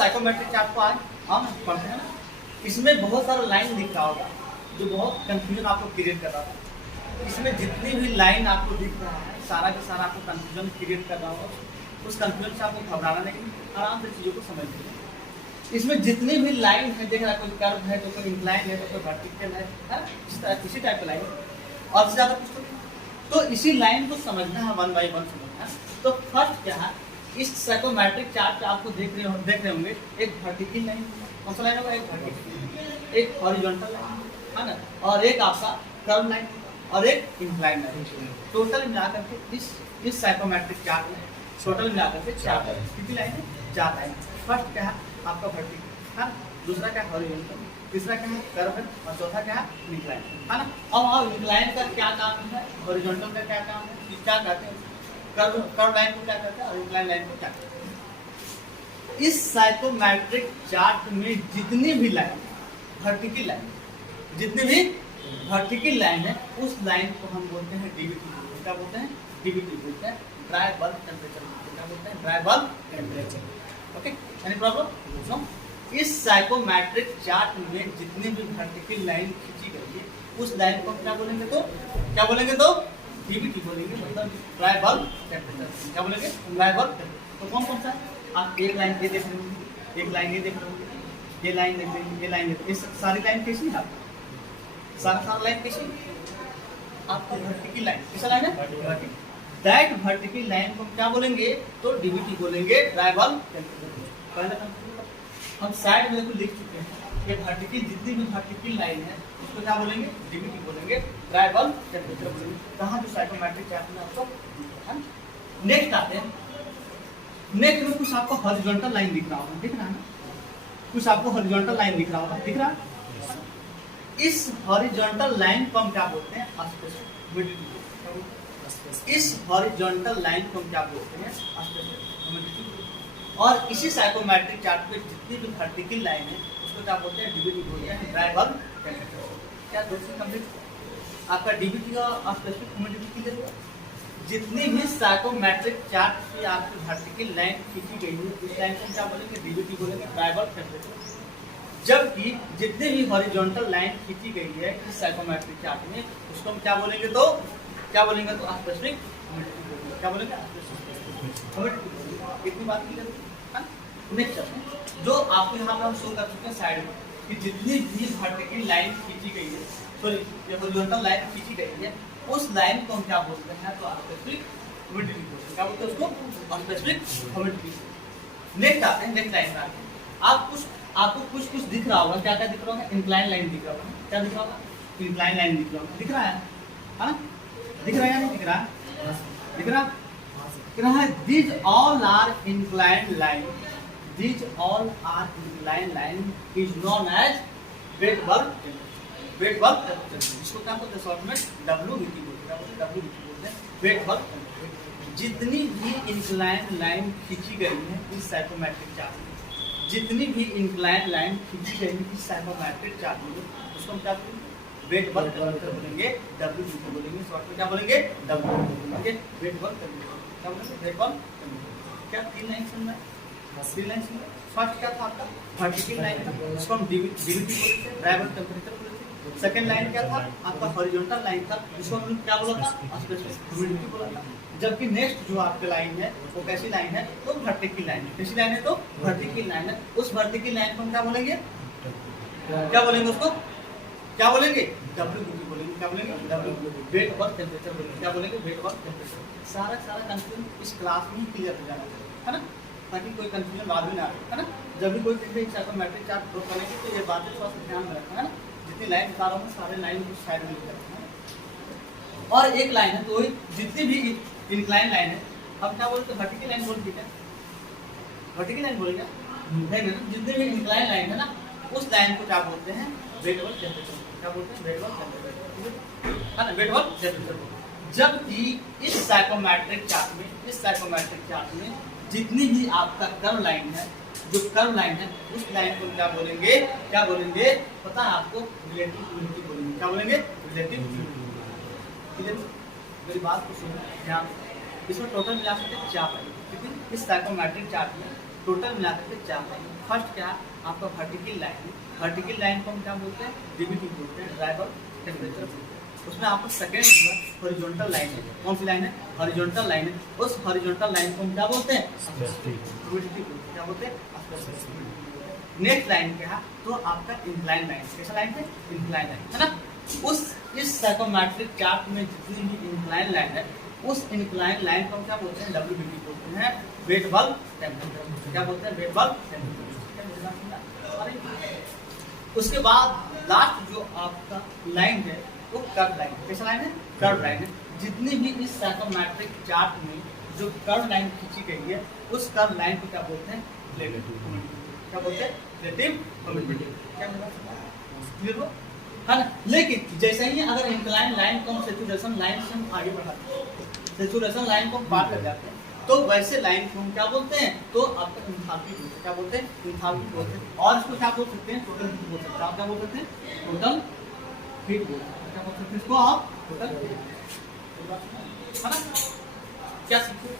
Psychometric chart को आज हम पढ़ते हैं ना, इसमें बहुत सारा लाइन दिख रहा होगा जो बहुत कंफ्यूजन आपको क्रिएट कर रहा था। इसमें जितनी भी लाइन आपको दिख रहा है सारा का सारा आपको कंफ्यूजन क्रिएट कर रहा होगा। उस कंफ्यूजन से आपको घबराना नहीं, आराम से चीज़ों को समझ लीजिए। इसमें जितनी भी लाइन है, देख रहा है, कोई कर्व है, तो कोई इंक्लाइन है, तो कोई वर्टिकल है, इसी टाइप का लाइन और से ज़्यादा कुछ तो इसी लाइन को समझना है, वन बाई वन समझना है। तो फर्स्ट क्या है, इस साइकोमेट्रिक चार्ट पे आपको देख रहे होंगे एक वर्टिकल लाइन, कौन सा लाइन होगा, एक वर्टिकल, एक हॉरिजॉन्टल लाइन है ना, और एक आपका कर्व लाइन और एक इंक्लाइन लाइन। टोटल मिलाकर के इस साइकोमेट्रिक चार्ट में टोटल मिलाकर के 4 लाइन, कितनी लाइन है, 4 लाइन। फर्स्ट क्या है आपका वर्टिकल है, दूसरा क्या है हॉरिजॉन्टल, तीसरा क्या है कर्व है, और चौथा क्या है इंक्लाइन है ना। अब इंक्लाइन का क्या काम है, हॉरिजॉन्टल का क्या काम है, क्या कहते हैं, कर्व लाइन को क्या कहते हैं और इंक्लाइन लाइन को क्या कहते हैं। इस साइकोमेट्रिक चार्ट में जितनी भी लाइन वर्टिकल लाइन, जितनी भी वर्टिकल लाइन है, उस लाइन को हम बोलते हैं डीवीटी। क्या बोलते हैं, डीवीटी बोलते हैं, ड्राई बल्ब टेम्परेचर। क्या बोलते हैं, dry bulb temperature. Okay, any problem? No. इस साइकोमेट्रिक चार्ट में जितनी भी वर्टिकल लाइन खींची गई है, उस लाइन को क्या बोलेंगे, तो क्या बोलेंगे, तो डीवीटी बोलेंगे, मतलब ड्राई बल्ब टेम्परेचर। क्या बोलेंगे, ड्राई बल्ब टेम्परेचर। तो कौन कौन सा, आप एक लाइन ये देख रहे होंगे, एक लाइन ये देख रहे होंगे, ये लाइन देख रहे हैं, ये लाइन देख रहे हैं, सारी लाइन कैसी है, आप सारा लाइन कैसी, आपको वर्टिकल लाइन, कैसा लाइन है, वर्टिकल। दैट वर्टिकल लाइन को क्या बोलेंगे, तो डीवीटी बोलेंगे, ड्राई बल्ब टेम्परेचर। पहले हम साइड में लिख चुके हैं कि वर्टिकल, जितनी भी वर्टिकल लाइन है उसको क्या बोलेंगे, डीवीटी बोलेंगे, ड्राई बल्ब टेम्परेचर बोलेंगे। कहाँ जो साइकोमेट्रिक चार्ट में आपको है। नेक्स्ट आते हैं, नेक्स्ट में कुछ आपको हॉरिजॉन्टल लाइन दिख रहा होगा, दिख रहा है ना, कुछ आपको हॉरिजॉन्टल लाइन दिख रहा होगा, दिख रहा है। इस हॉरिजॉन्टल लाइन को हम क्या बोलते हैं, स्पेसिफिक। इस हॉरिजॉन्टल लाइन को हम क्या बोलते हैं, स्पेसिफिक। और इसी साइकोमेट्रिक चार्ट पे जितनी भी वर्टिकल लाइन है उसको क्या बोलते हैं, डीवीटी बोलते हैं, ड्राई बल्ब टेम्परेचर। क्या दोस्तों कंप्लीट आपका डीवीटी का स्पेसिफिक ह्यूमिडिटी क्लियर हुआ। जितनी भी साइकोमेट्रिक चार्ट पे आपकी वर्टिकल लाइन खींची गई है, उस लाइन को क्या बोलेंगे, डीवीटी बोलेंगे, ड्राई बल्ब टेम्परेचर। जबकि जितनी भी हॉरिजॉन्टल लाइन खींची गई है इस साइकोमेट्रिक चार्ट में, उसको हम क्या बोलेंगे, तो क्या बोलेंगे, तो स्पेसिफिक ह्यूमिडिटी बोलेंगे। क्या बोलेंगे, स्पेसिफिक ह्यूमिडिटी। इतनी बात की जरूरत है। नेक्स्ट चलते, जो आपको यहाँ पर हम शो कर चुके हैं साइड में, कि जितनी भी वर्टिकल लाइन खींची गई है, सॉरी ये हॉरिजॉन्टल लाइन खींची गई है, उस लाइन को हम क्या बोलते हैं, तो स्पेसिफिक ह्यूमिडिटी बोलते हैं। क्या बोलते हैं उसको, स्पेसिफिक ह्यूमिडिटी। नेक्स्ट आते हैं, नेक्स्ट लाइन आते हैं, आपको कुछ दिख रहा होगा, क्या क्या दिख रहा होगा, इंक्लाइन लाइन दिख रहा होगा, क्या दिख रहा होगा, इंक्लाइन लाइन दिख रहा होगा, दिख रहा है, हाँ दिख रहा है या नहीं दिख रहा है, दिख रहा है। These all are inclined line. These all are inclined line is known as wet bulb temperature. Wet bulb temperature. इसको क्या बोलते हैं शॉर्ट में, WBT बोलते हैं, WBT बोलते हैं, wet bulb temperature। जितनी भी इंक्लाइन लाइन खींची गई है इस साइकोमेट्रिक चार्ट में, जितनी भी इंक्लाइन लाइन खींची गई है इस साइकोमेट्रिक चार्ट में, उसको हम क्या बोलेंगे, वेट बल्ब टेम्परेचर बोलेंगे, WBT बोलेंगे, शॉर्ट में क्या बोलेंगे, WBT बोलेंगे, वेट बल्ब टेम्परेचर। क्या बोलेंगे, वेट बल्ब टेम्परेचर। क्या 3 लाइन सुन रहा है, 3 लाइन सुन रहा है। फर्स्ट क्या था आपका, वर्टिकल लाइन था, उसको हम डीवीटी बोलते थे, ड्राई बल्ब टेम्परेचर बोलते थे। सेकंड लाइन क्या था आपका, हॉरिजॉन्टल लाइन था, जिसको हम क्या बोला था, स्पेसिफिक ह्यूमिडिटी बोला था। जबकि नेक्स्ट जो आपकी लाइन है वो कैसी लाइन है, तो वर्टिकल लाइन है। कैसी लाइन है, तो वर्टिकल लाइन है। उस वर्टिकल लाइन को हम क्या बोलेंगे, क्या बोलेंगे उसको, क्या बोलेंगे, WBT बोलेंगे। क्या बोलेंगे, WBT, वेट बल्ब टेम्परेचर बोलेंगे। क्या बोलेंगे, वेट बल्ब टेम्परेचर। सारा कंफ्यूजन इस क्लास में ही क्लियर हो जाना चाहिए, है ना, ताकि कोई कंफ्यूजन बाद में ना आए, है ना। जब भी कोई साइकोमेट्रिक चार्ट ड्रॉ करेंगे तो ये बातें थोड़ा सा ध्यान में रखना, है ना। जितनी लाइन बता रहा हूँ सारे लाइन को साइड में लिख रखना है। और एक लाइन है, तो जितनी भी इंक्लाइन लाइन है, अब क्या बोलते हैं, वर्टिकल लाइन बोलते हैं, वर्टिकल लाइन बोलेंगे नहीं, जितनी भी इंक्लाइन लाइन है ना, उस लाइन को क्या बोलते हैं, वेट बल्ब टेम्परेचर। क्या बोलते हैं, वेट बल्ब टेम्परेचर, है ना, वेट बल्ब टेम्परेचर। जबकि इस साइकोमेट्रिक चार्ट में जितनी भी आपका कर्व लाइन है, जो कर्व लाइन है, उस लाइन को क्या बोलेंगे, पता है आपको, रिलेटिव ह्यूमिडिटी बोलेंगे। क्या बोलेंगे, रिलेटिव ह्यूमिडिटी। मेरी बात को सुनो ध्यान से। इसमें टोटल मिला सकते 4 लाइन, क्योंकि इस साइकोमेट्रिक चार्ट में टोटल मिलाकर के 4 लाइन। फर्स्ट क्या आपका वर्टिकल लाइन है, वर्टिकल लाइन को हम क्या बोलते हैं, डीबीटी बोलते हैं, ड्राइवर टेम्परेचर बोलते हैं। उसमें आपको सेकंड हॉरिजॉन्टल लाइन है, कौन सी लाइन है, हॉरिजॉन्टल लाइन है, उस हॉरिजॉन्टल लाइन को हम क्या बोलते हैं, ह्यूमिडिटी बोलते हैं, क्या बोलते हैं। नेक्स्ट लाइन क्या है, तो आपका इंक्लाइन लाइन, कैसा लाइन है, इंक्लाइन लाइन है ना। उस इस साइकोमेट्रिक चार्ट में जितनी भी इंक्लाइन लाइन है, उस इंक्लाइन लाइन को हम क्या बोलते हैं, डब्ल्यूबीटी बोलते हैं, वेट बल्ब टेम्परेचर, क्या बोलते हैं, वेट बल्ब टेम्परेचर। उसके बाद लास्ट जो आपका लाइन है वो कर्व लाइन, कैसा लाइन है, कर्व लाइन है। जितनी भी इस साइकोमेट्रिक चार्ट में जो कर्व लाइन खींची गई है, उस कर्व लाइन को क्या बोलते हैं, रिलेटिव ह्यूमिडिटी, क्या बोलते हैं, रिलेटिव ह्यूमिडिटी। क्या क्लियर हो, है ना। लेकिन जैसे ही अगर इंक्लाइन लाइन को हम सैचुरेशन लाइन से हम आगे बढ़ाते हैं, सैचुरेशन लाइन को हम पार कर जाते हैं, तो वैसे लाइन को हम क्या बोलते हैं, तो आपका इंथाल्पी बोलते हैं, क्या बोलते हैं, इंथाल्पी बोलते हैं। और इसको क्या बोल सकते हैं, टोटल हीट बोल सकते हैं। आप क्या बोल सकते हैं, टोटल हीट बोल सकते हैं, क्या बोल सकते हैं इसको आप, टोटल हीट, है ना।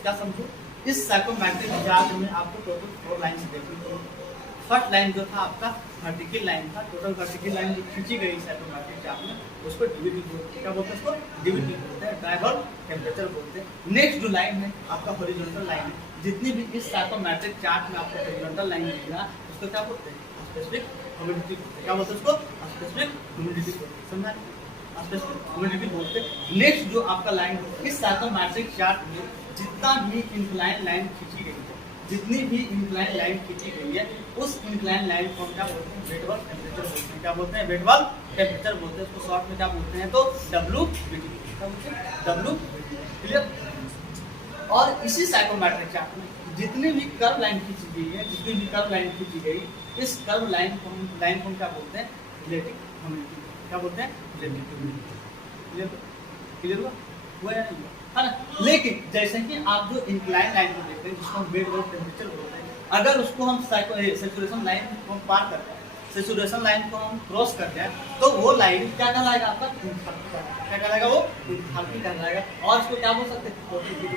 क्या समझो, इस साइकोमेट्रिक चार्ट में आपको टोटल 4 लाइन देखनी चाहिए। फर्स्ट लाइन जो था आपका वर्टिकल लाइन था, टोटल वर्टिकल लाइन जो खींची गई साइकोमेट्रिक चार्ट में, उसको डीवीटी बोलते हैं, क्या बोलते हैं, उसको डीवीटी बोलते हैं, ड्राइवर टेम्परेचर बोलते हैं। नेक्स्ट जो लाइन है आपका हॉरिजॉन्टल लाइन है, जितनी भी इस साइकोमेट्रिक चार्ट में आपको हॉरिजॉन्टल लाइन दिखेगा, उसको क्या बोलते हैं, स्पेसिफिक ह्यूमिडिटी, क्या बोलते हैं, उसको स्पेसिफिक ह्यूमिडिटी बोलते हैं, समझा, स्पेसिफिक ह्यूमिडिटी बोलते हैं। नेक्स्ट जो आपका लाइन इस साइकोमेट्रिक चार्ट में जितना भी इंक्लाइन लाइन खींची गई है, जितनी भी इंक्लाइन लाइन खींची गई है, उस इंक्लाइन लाइन को हम क्या बोलते हैं, वेट बल्ब टेम्परेचर बोलते हैं, क्या बोलते हैं, वेट बल्ब टेम्परेचर बोलते हैं। उसको शॉर्ट में क्या बोलते हैं, तो डब्ल्यूबीटी, क्या बोलते हैं, डब्ल्यूबीटी। क्लियर। और इसी साइकोमेट्रिक चार्ट में जितनी भी कर्व लाइन खींची गई है, जितनी भी कर्व लाइन खींची गई, इस कर्व लाइन को हम क्या बोलते हैं, रिलेटिव ह्यूमिडिटी, क्या बोलते हैं, रिलेटिव ह्यूमिडिटी। क्लियर हुआ या नहीं, है ना। लेकिन जैसे कि आप जो इंक्लाइन लाइन को देखते हैं, जिसको हम वेट बल्ब टेम्परेचर बोलते हैं, अगर उसको हम सैचुरेशन लाइन को पार करते हैं, सैचुरेशन लाइन को हम क्रॉस करते हैं, तो वो लाइन क्या कहलाएगा, आपका इंथाल्पी कहलाएगा, क्या कहलाएगा, वो इंथाल्पी कहलाएगा। और इसको क्या बोल सकते हैं, टोटल हीट,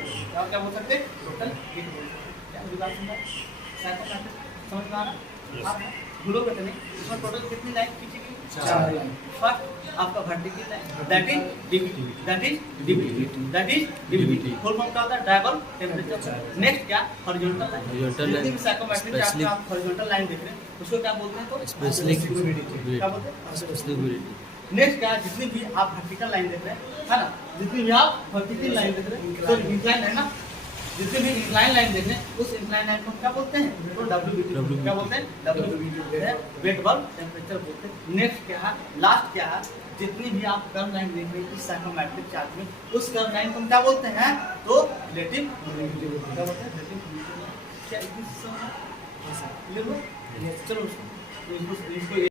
क्या बोल सकते हैं, टोटल हीट बोल सकते हैं। क्या बात समझ में आ रहा, आप भूलोगे तो नहीं। इसमें टोटल कितनी लाइन खींची गई, 4 लाइन। फर्स्ट आपका vertical line, that is DVT, that is DVT, that is DVT. Full form क्या होता है, ड्राइवर टेम्परेचर। नेक्स्ट क्या, horizontal line, horizontal line psychometric chart में आप हॉरिजॉन्टल लाइन देख रहे हैं, उसको क्या बोलते हैं, तो स्पेसिफिक ह्यूमिडिटी, क्या बोलते हैं, स्पेसिफिक ह्यूमिडिटी। नेक्स्ट क्या, जितनी भी आप वर्टिकल लाइन देख रहे हैं, है ना, जितनी भी आप वर्टिकल लाइन देख रहे हैं, तो इंक्लाइन है ना, जितने भी इंक्लाइन लाइन देख रहे हैं, उस इंक्लाइन लाइन को क्या बोलते हैं, तो डब्ल्यूबीटी, क्या बोलते हैं, डब्ल्यूबीटी बोलते हैं, वेट बल्ब टेम्परेचर बोलते हैं। नेक्स्ट क्या है, लास्ट क्या है, जितनी भी आप कर्व लाइन देख रहे हैं इस साइकोमेट्रिक चार्ट में, उस कर्व लाइन को हम क्या बोलते हैं, तो रिलेटिव ह्यूमिडिटी बोलते हैं, क्या बोलते हैं, रिलेटिव ह्यूमिडिटी। क्या इतनी चलो इसको